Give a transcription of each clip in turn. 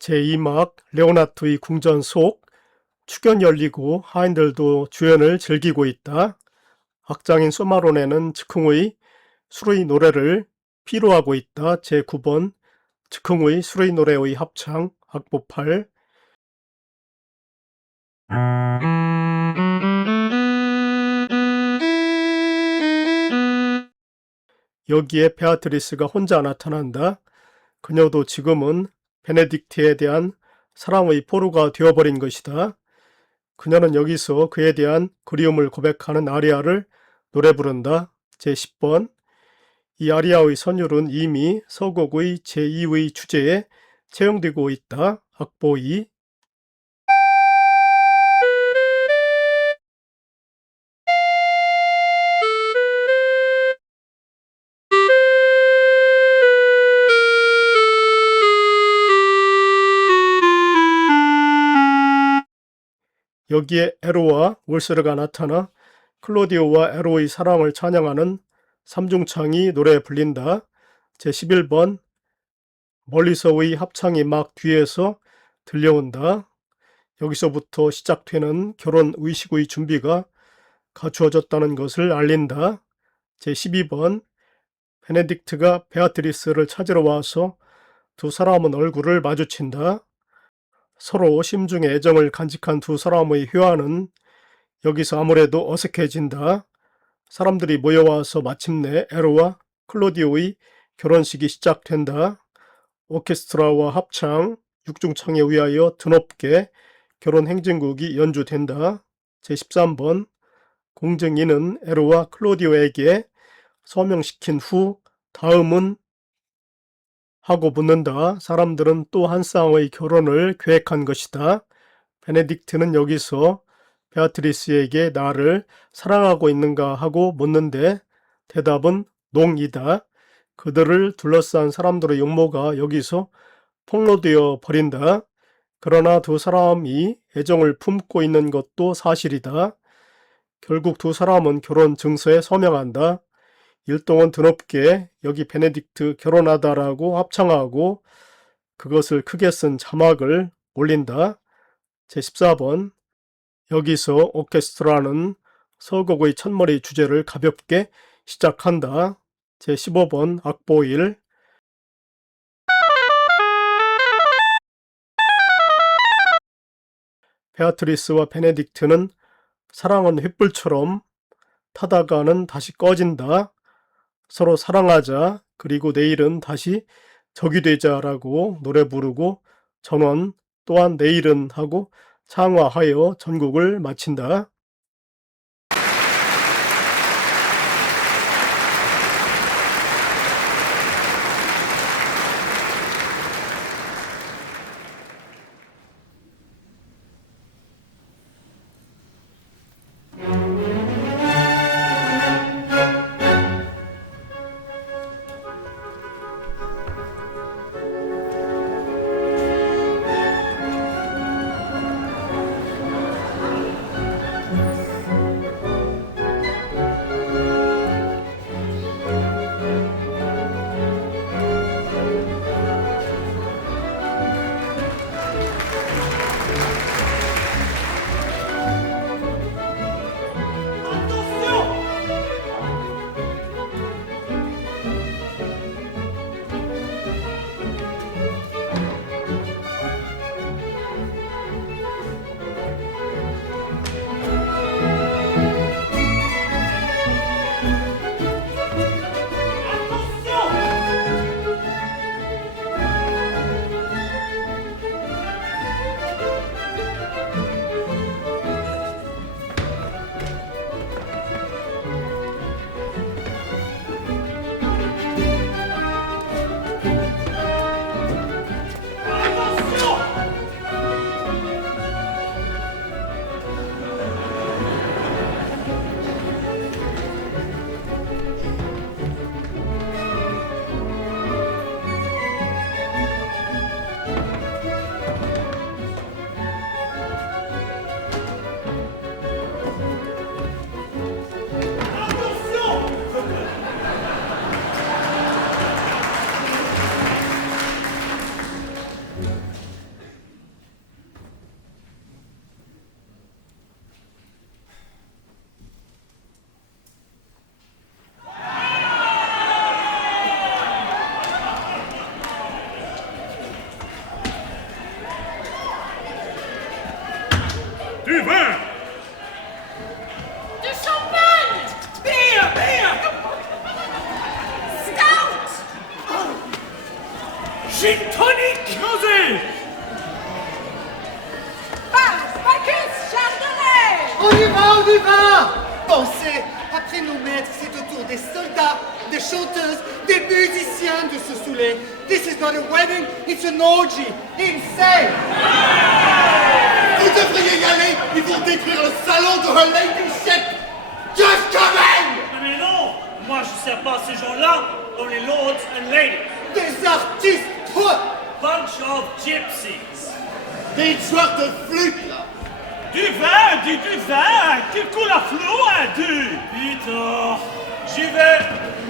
제2막 레오나트의 궁전 속 축연이 열리고 하인들도 주연을 즐기고 있다. 악장인 소마론에는 즉흥의 수르이 노래를 피로하고 있다. 제9번 즉흥의 수르이 노래의 합창 악보 8. 여기에 베아트리스가 혼자 나타난다. 그녀도 지금은 베네딕트에 대한 사랑의 포로가 되어버린 것이다. 그녀는 여기서 그에 대한 그리움을 고백하는 아리아를 노래 부른다. 제10번 이 아리아의 선율은 이미 서곡의 제2의 주제에 채용되고 있다. 악보 2. 여기에 에로와 울스르가 나타나 클로디오와 에로의 사랑을 찬양하는 삼중창이 노래에 불린다. 제11번 멀리서의 합창이 막 뒤에서 들려온다. 여기서부터 시작되는 결혼 의식의 준비가 갖추어졌다는 것을 알린다. 제12번 베네딕트가 베아트리스를 찾으러 와서 두 사람은 얼굴을 마주친다. 서로 심중의 애정을 간직한 두 사람의 회화는 여기서 아무래도 어색해진다. 사람들이 모여와서 마침내 에로와 클로디오의 결혼식이 시작된다. 오케스트라와 합창, 육중창에 의하여 드높게 결혼 행진곡이 연주된다. 제13번 공증인은 에로와 클로디오에게 서명시킨 후 다음은 하고 묻는다. 사람들은 또 한 쌍의 결혼을 계획한 것이다. 베네딕트는 여기서 베아트리스에게 나를 사랑하고 있는가 하고 묻는데 대답은 농이다. 그들을 둘러싼 사람들의 용모가 여기서 폭로되어 버린다. 그러나 두 사람이 애정을 품고 있는 것도 사실이다. 결국 두 사람은 결혼 증서에 서명한다. 일동은 드높게 여기 베네딕트 결혼하다라고 합창하고 그것을 크게 쓴 자막을 올린다. 제14번 여기서 오케스트라는 서곡의 첫머리 주제를 가볍게 시작한다. 제15번 악보 1. 베아트리스와 베네딕트는 사랑은 횃불처럼 타다가는 다시 꺼진다. 서로 사랑하자. 그리고 내일은 다시 적이 되자라고 노래 부르고 전원 또한 내일은 하고 창화하여 전곡을 마친다. Du vin! Du champagne! Beer! Beer! Stout! Gin tonic! Rosé! Bacchus! Chardonnay! On y va, on y va! Pensez, après nos maîtres, c'est au tour des soldats, des chanteuses, des musiciens de se saouler. This is not a wedding, it's an orgy. Insane! Vous devriez y aller, ils vont détruire le salon de Her Ladyship! Just come in! Mais non, moi je sers pas ces gens-là, on est lords and ladies. Des artistes! Quoi? Bunch of gypsies. Des joueurs de flûte, là! Du vin! Du vin! Qui coule à flot, hein, du! Putain, j'y vais.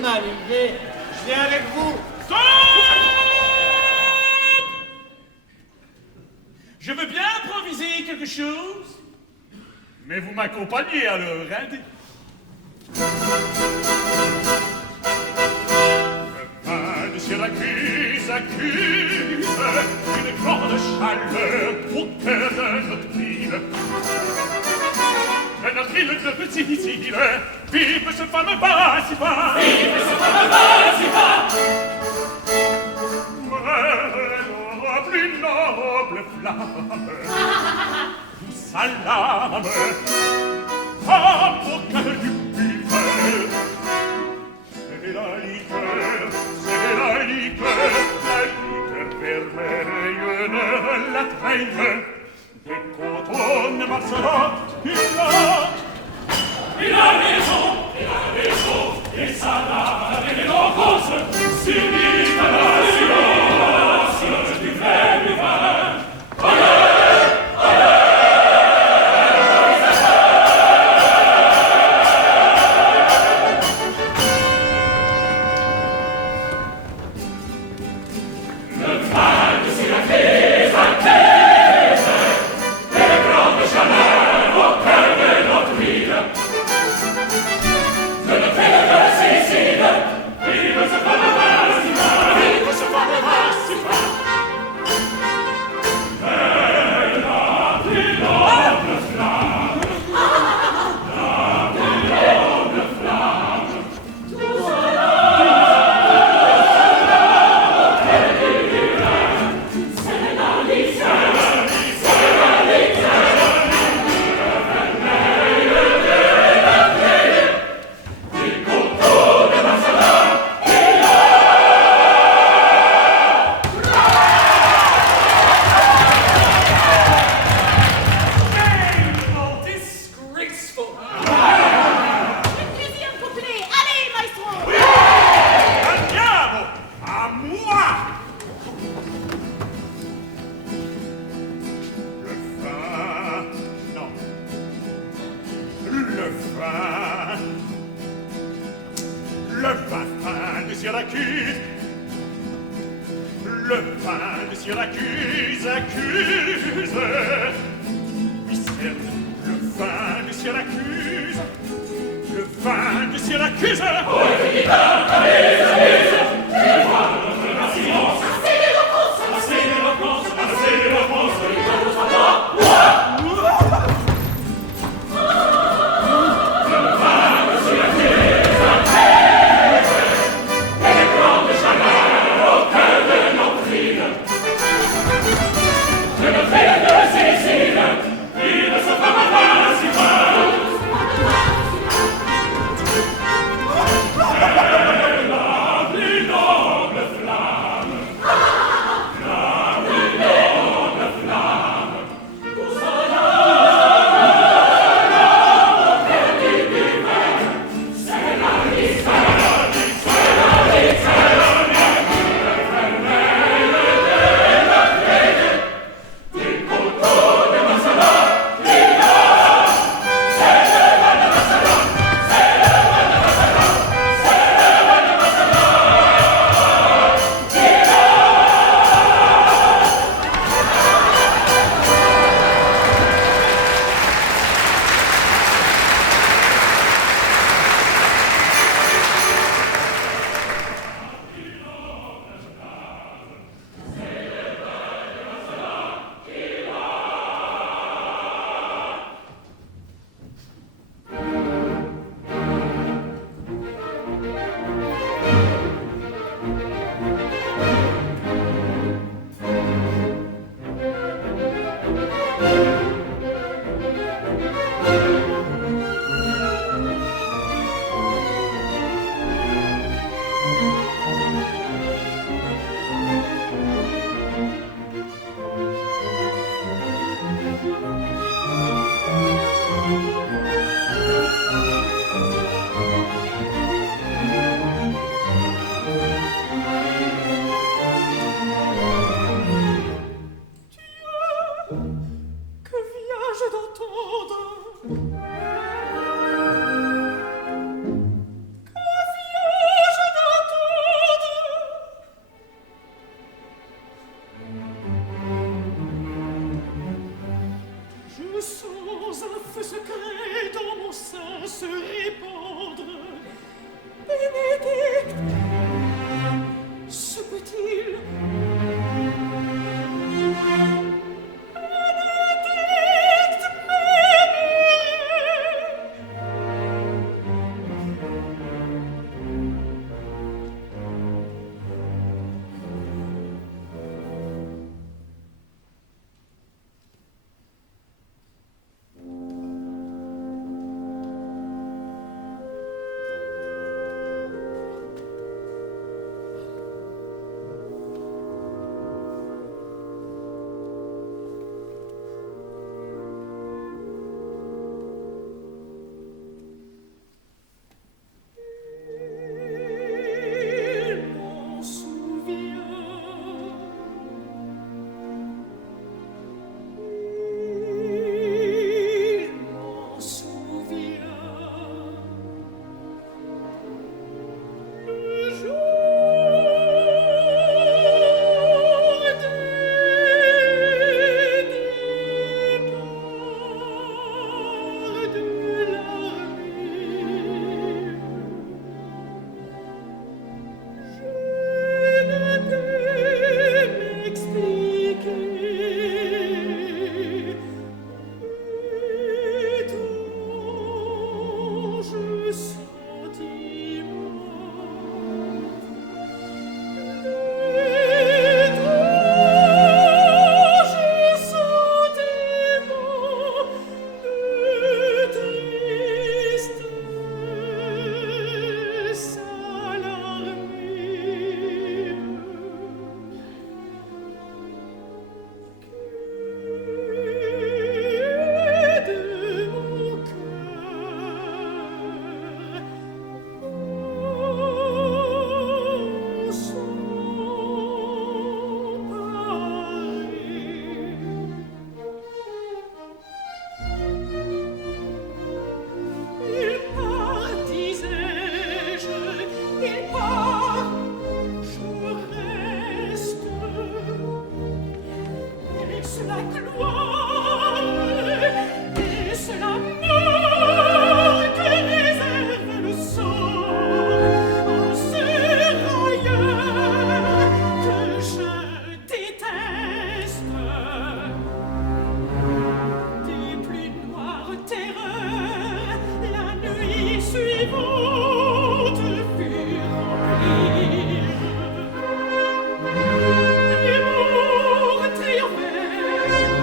Malgré, je viens avec vous. Stop! Je veux bien improviser quelque chose, mais vous m'accompagnez alors, hein? Le vin de Syracuse accuse une grande chaleur au cœur de notre ville. De notre île de petite île, vive ce fameux vin si bas! Vive ce fameux vin si bas! Plus noble flamme, nous salame, comme au cœur du buveur. C'est la liqueur vermeille de la treille, des cotonnes marcelottes, il a raison, et ça n'a rien en cause, si vite la silence du vrai du vin. se répandre. Bénédicte, se peut-il? Bénédicte, il m'en souvient. Il m'en souvient. Le jour du départ de l'armée. Je ne peux m'expliquer étrange sentiment, étrange sentiment de tristesse alarmée. Que de mon cœur il part, disais-je, il part, je reste. Est-ce la gloire, est-ce la mort que réserve le sort à ce railleur que je déteste? Des plus noires terreurs, la nuit suivante fut remplie. Les morts triomphèrent,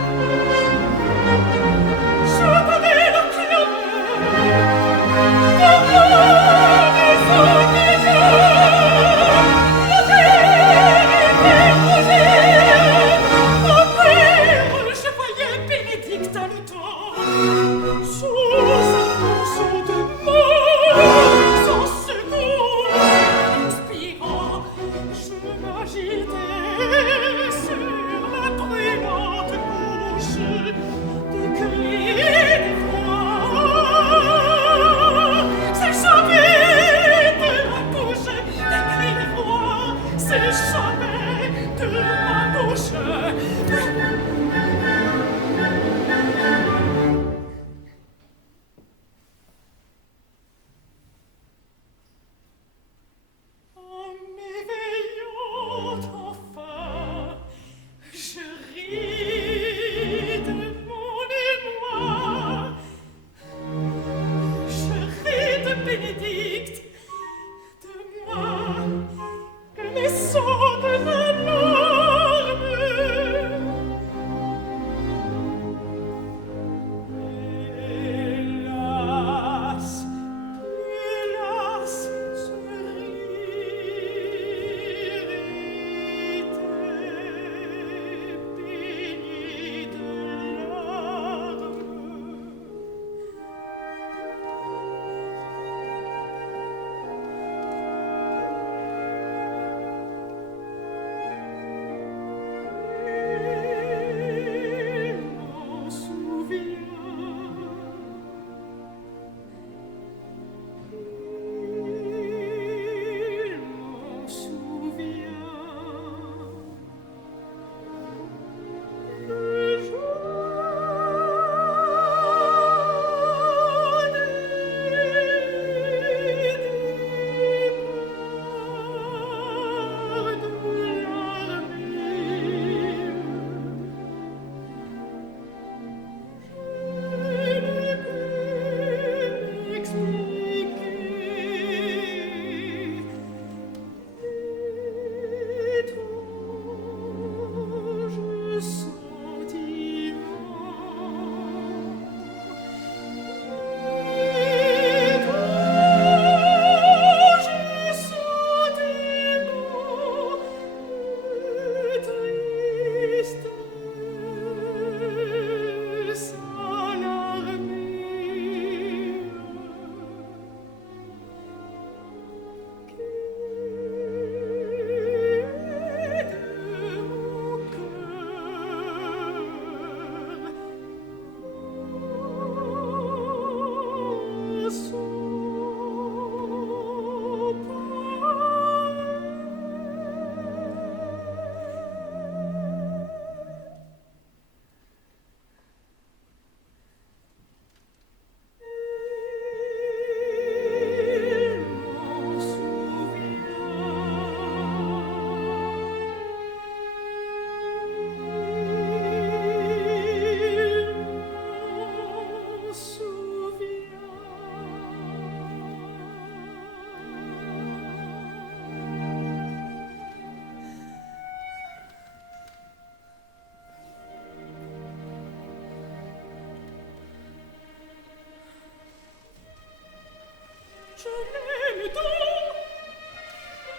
Je l'aime donc.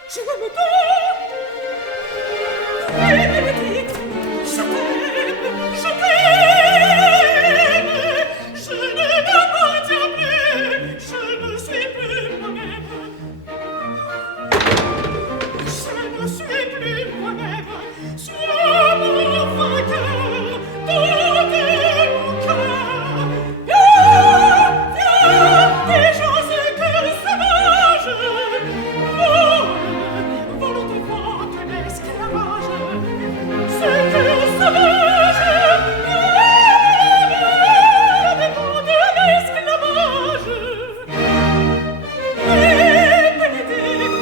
Je l'aime donc. Oui, Bénédicte, je t'aime, je t'aime. Je ne m'appartiens plus, je ne suis plus moi-même. Je ne suis plus moi-même. Sois mon vainqueur, donnez mon cœur. Viens, viens, déjà ce cœur sauvage. Vole devant de l'esclavage. Ce cœur sauvage. Vole devant de l'esclavage. Et Bénédicte,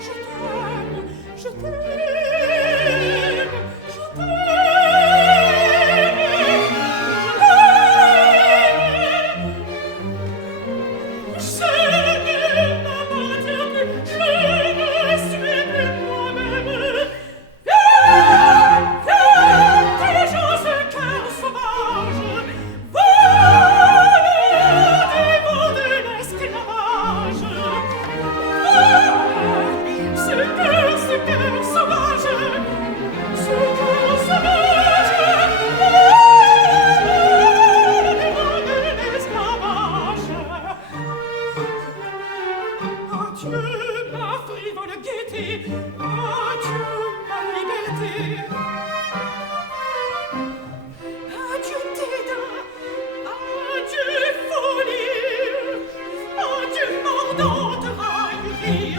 je t'aime, je t'aime, je t'aime. Je ne m'appartiens plus, je ne suis plus moi-même. Viens, viens, déjà ce cœur sauvage. Vole devant de l'esclavage. Ce cœur sauvage, ce cœur sauvage, devant de l'esclavage. Adieu ma frivole gaieté, adieu ma liberté. Adieu dédain, adieu folie, adieu mordante raillerie.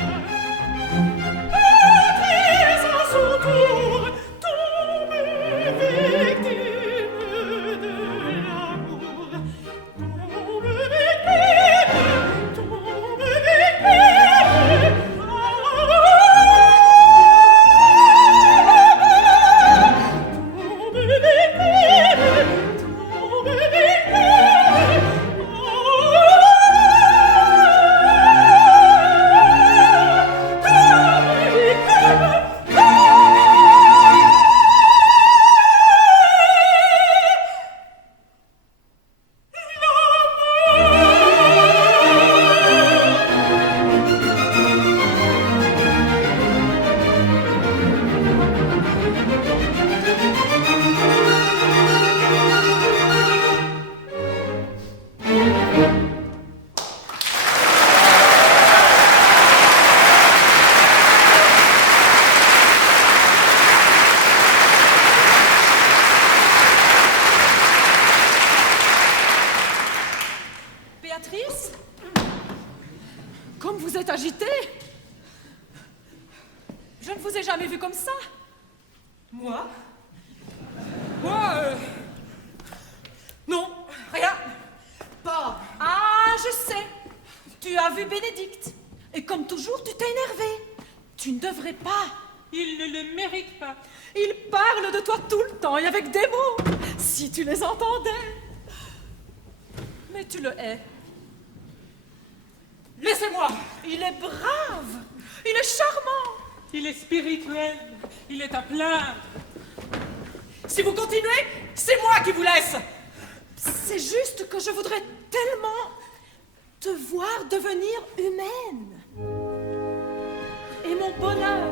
Entrez à son tour, tombe victime de l'amour. Tombe victime, tombe victime. Tombe victime, tombe Béatrice, comme vous êtes agitée. Je ne vous ai jamais vue comme ça. Moi? Non, rien. Pas. Ah, je sais. Tu as vu Bénédicte. Et comme toujours, tu t'es énervée. Tu ne devrais pas. Il ne le mérite pas. Il parle de toi tout le temps et avec des mots. Si tu les entendais. Mais tu le hais. Laissez-moi. Il est brave. Il est charmant. Il est spirituel. Il est à plaindre. Si vous continuez, c'est moi qui vous laisse. C'est juste que je voudrais tellement te voir devenir humaine. Et mon bonheur.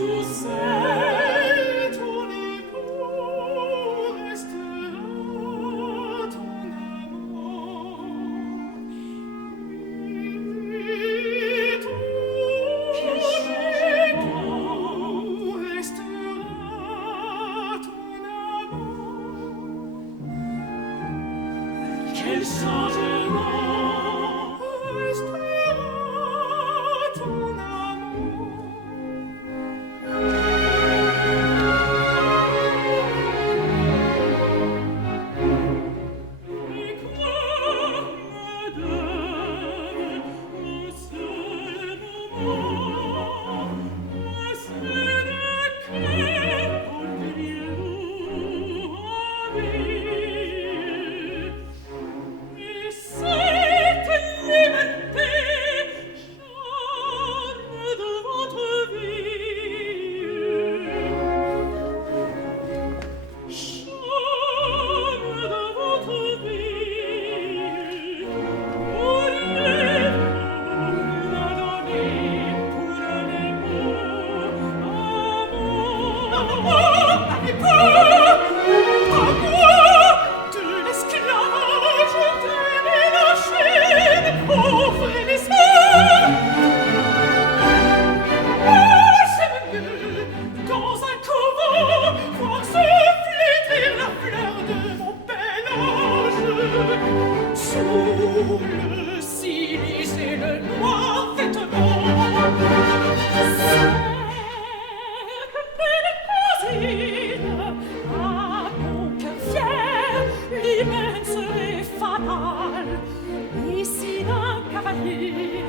D'où c'est ton époux restera ton amant. Et ton époux restera ton amant. Quel changement restera ton amour. Et quoi me donne un seul moment, un seul cœur pourriez-vous envier? Et cette liberté, charme de votre vie, charme de votre vie, pourriez-vous la donner pour un amour, à moi, de l'esclavage, de la chaîne, pauvre et laissée. J'aime mieux, dans un couvent, voir se flétrir la fleur de mon bel ange. Sous le cilice et le noir vêtement, à mon cœur fier, l'hymen serait fatal. Et si d'un cavalier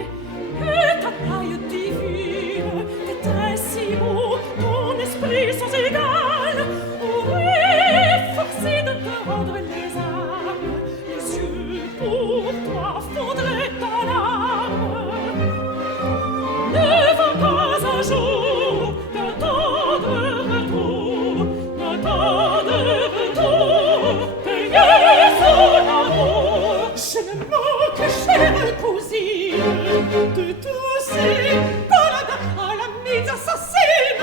est ta taille divine, tes traits si beaux, ton esprit sans égal, aurait forcé de te rendre les armes, les yeux pour toi fondraient en larmes. Ne va pas un jour d'un tendre retour, d'un tendre retour, payer son amour. Je ne manque, chère cousine, de tous ces paladins à la mise assassine.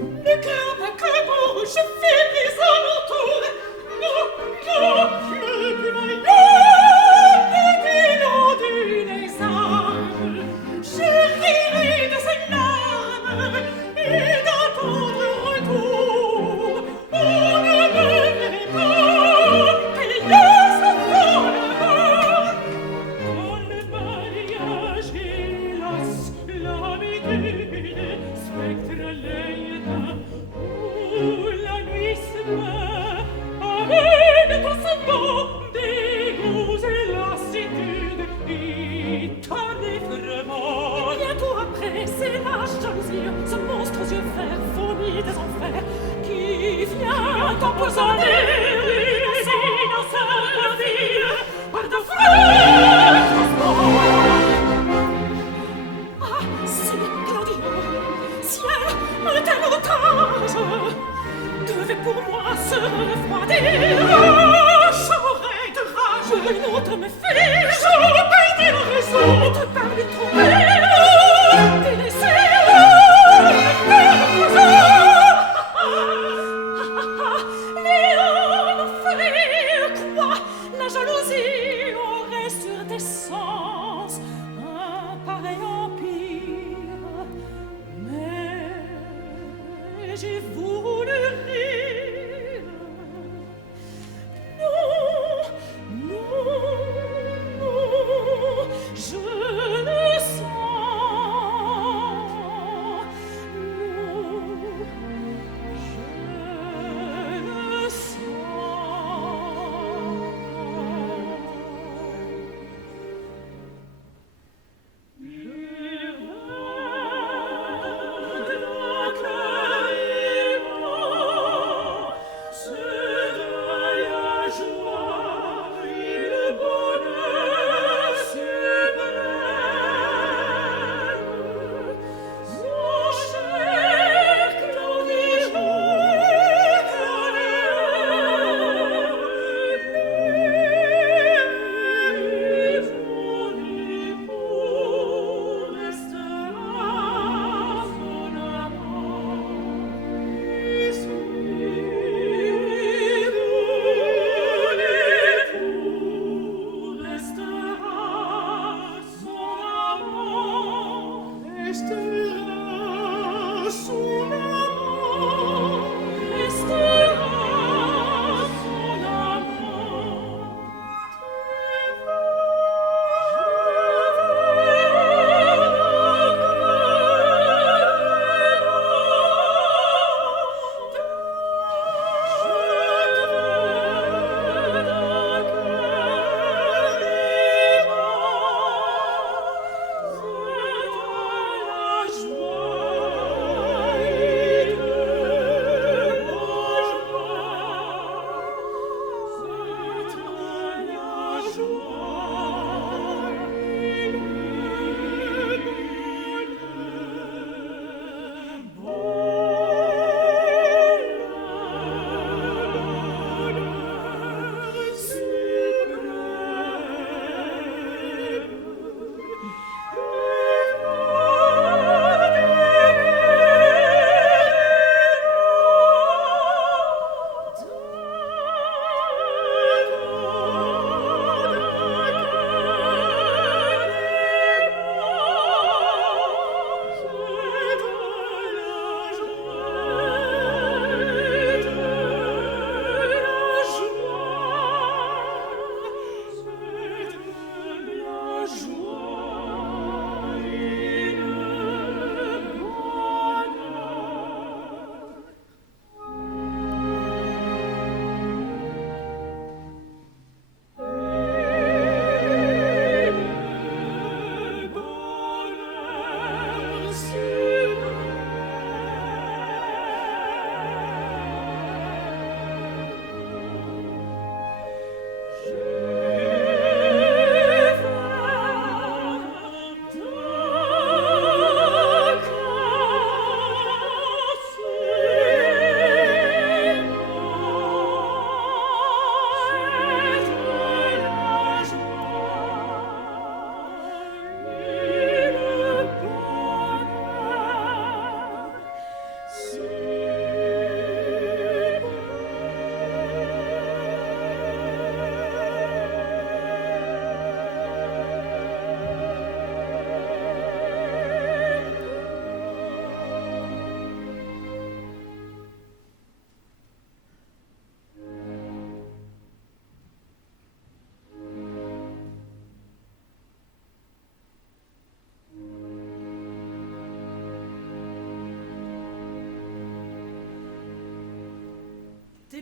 Le cœur vainqueur, je fais mes alentours. Non, non, le plus vaillant des noms d'une arme. Je rirai de ses larmes et d'un tendre retour. On ne me verrait pas payer son amour. Dans le mariage, hélas, l'habitude spectre l'aide, où la nuit se meurt avec ton sabot, dégoût et lassitude et ton effrement. Bientôt après, c'est la jalousie, ce monstre aux yeux verts, vomi des enfers, qui vient empoisonner l'innocente ville par de frais transports. Ah, si, Claudio, ciel, un tel otage devait pour moi se refroidir. J'aurais de rage, une autre me fait, j'aurais perdu la raison, te parler trop belle, délaissée, Léon, frère, quoi, la jalousie aurait sur tes sens un pareil empire, mais j'ai voulu rire. Non, non, non, je le sens. Non, je le sens.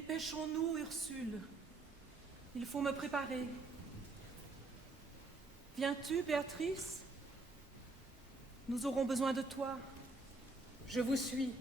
Dépêchons-nous, Ursule. Il faut me préparer. Viens-tu, Béatrice? Nous aurons besoin de toi. Je vous suis.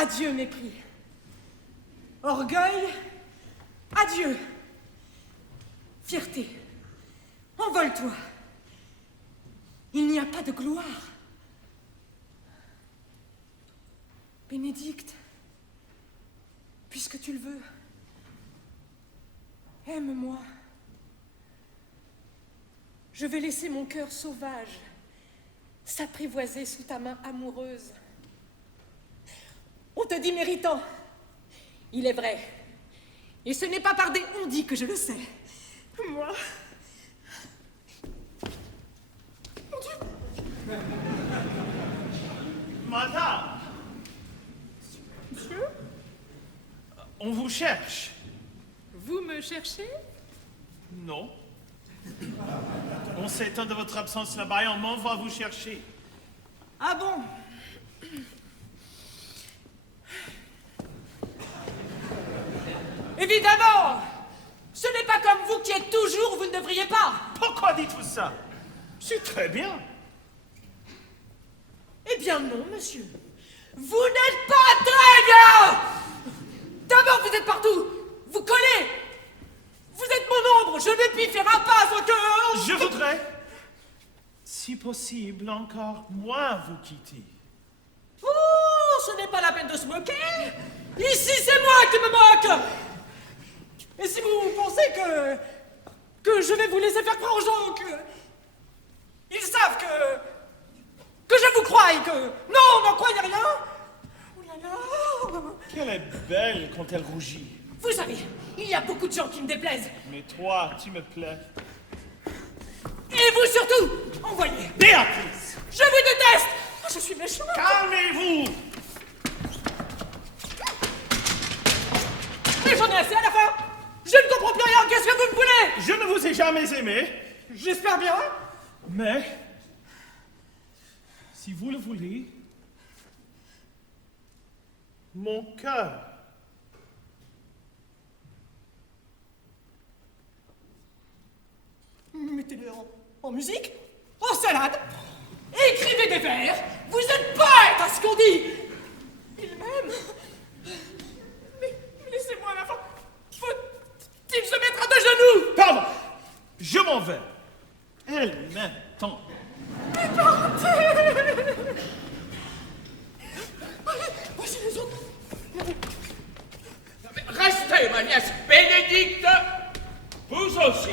Adieu, mépris. Orgueil, adieu. Fierté, envole-toi. Il n'y a pas de gloire. Bénédicte, puisque tu le veux, aime-moi. Je vais laisser mon cœur sauvage s'apprivoiser sous ta main amoureuse. On te dit méritant. Il est vrai. Et ce n'est pas par des on-dit que je le sais. Moi... Mon Dieu. Madame! Monsieur? On vous cherche. Vous me cherchez? Non. On s'étonne de votre absence là-bas et on m'envoie vous chercher. Ah bon? Évidemment! Ce n'est pas comme vous qui êtes toujours où vous ne devriez pas! Pourquoi dites-vous ça? C'est très bien. Eh bien non, monsieur. Vous n'êtes pas très bien! D'abord, vous êtes partout! Vous collez! Vous êtes mon ombre! Je ne puis faire un pas sans que... Je voudrais, si possible, encore moins vous quitter. Oh, ce n'est pas la peine de se moquer! Ici, c'est moi qui me moque! Et si vous pensez que je vais vous laisser faire croire aux gens que... Ils savent que je vous croie et que... Non, n'en croyez rien! Oh là là! Qu'elle est belle quand elle rougit. Vous savez, il y a beaucoup de gens qui me déplaisent. Mais toi, tu me plais. Et vous surtout, envoyez. Béatrice! Je vous déteste. Je suis méchant. Calmez-vous! Mais j'en ai assez à la fin. Je ne comprends plus rien. Qu'est-ce que vous me voulez? Je ne vous ai jamais aimé, J'espère bien. mais si vous le voulez, mon cœur. Mettez-le en musique, en salade. Écrivez des vers. Vous êtes poète à ce qu'on dit. Il m'aime. Mais laissez-moi à la fin. Faut-il se mettre à deux genoux? Pardon, je m'en vais. Elle m'aime tant. Voici les autres. Restez, ma nièce Bénédicte, vous aussi.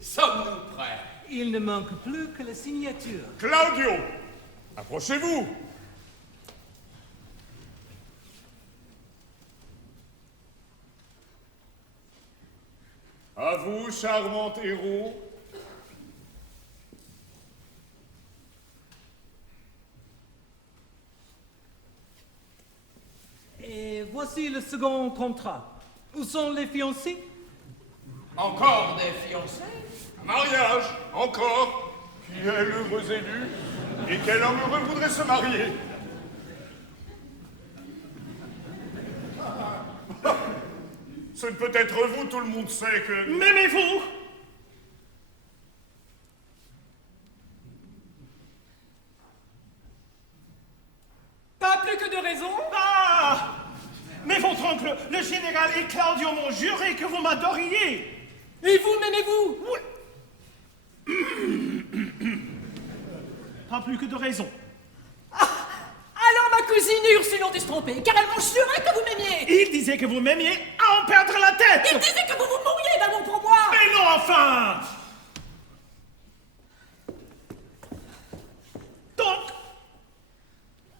Sommes-nous prêts? Il ne manque plus que la signature. Claudio, approchez-vous. À vous, charmant héros. Et voici le second contrat. Où sont les fiancés? Encore des fiancés? Mariage, encore. Qui est l'heureux élu? Et quel homme heureux voudrait se marier? Ce ne peut être vous, tout le monde sait que... M'aimez-vous? Pas plus que de raison. Ah! Mais votre oncle, le général et Claudio m'ont juré que vous m'adoriez. Et vous, m'aimez-vous? Pas plus que de raison. Alors ma cousine Ursule dut se tromper, car elle m'ont juré que vous m'aimiez. Il disait que vous m'aimiez à en perdre la tête. Il disait que vous vous mouriez d'amour pour moi. Mais non, enfin! Donc,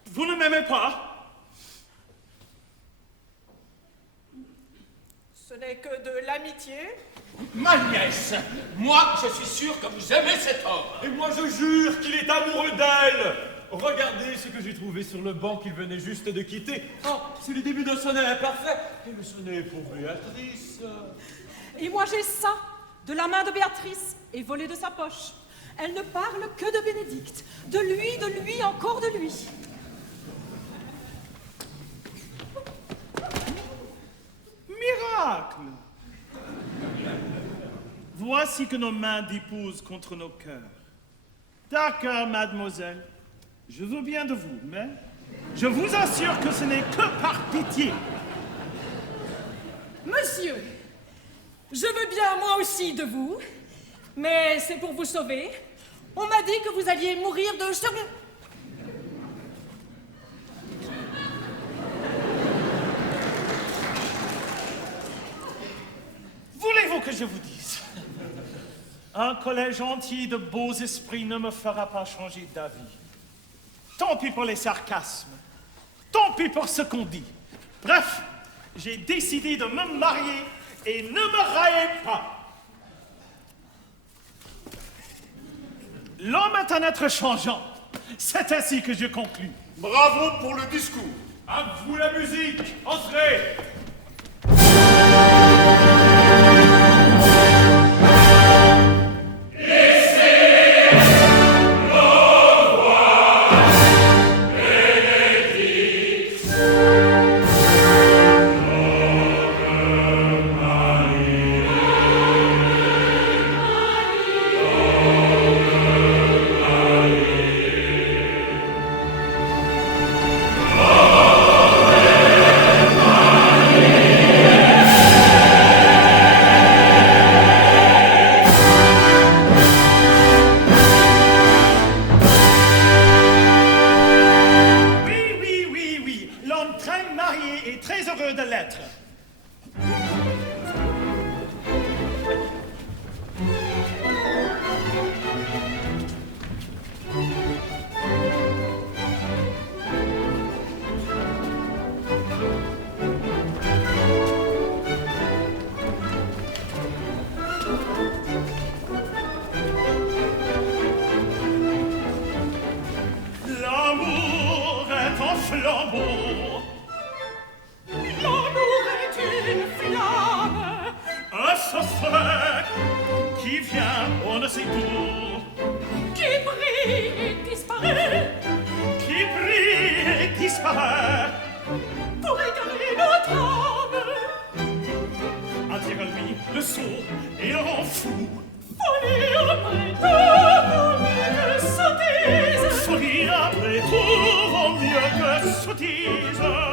vous ne m'aimez pas? Ce n'est que de l'amitié. Ma nièce, moi, je suis sûr que vous aimez cet homme. Et moi je jure qu'il est amoureux d'elle. Regardez ce que j'ai trouvé sur le banc qu'il venait juste de quitter. Oh, c'est le début d'un sonnet imparfait. Et le sonnet est pour Béatrice. Et moi j'ai ça, de la main de Béatrice, et volé de sa poche. Elle ne parle que de Bénédicte, de lui, encore de lui. Miracle! Voici que nos mains déposent contre nos cœurs. D'accord, mademoiselle. Je veux bien de vous, mais je vous assure que ce n'est que par pitié. Monsieur, je veux bien moi aussi de vous, mais c'est pour vous sauver. On m'a dit que vous alliez mourir de Voulez-vous que je vous dise? Un collège entier de beaux esprits ne me fera pas changer d'avis. Tant pis pour les sarcasmes. Tant pis pour ce qu'on dit. Bref, j'ai décidé de me marier et ne me raillez pas. L'homme est un être changeant. C'est ainsi que je conclus. Bravo pour le discours. À vous la musique. Entrez. Folie après tout vaut mieux que sottise.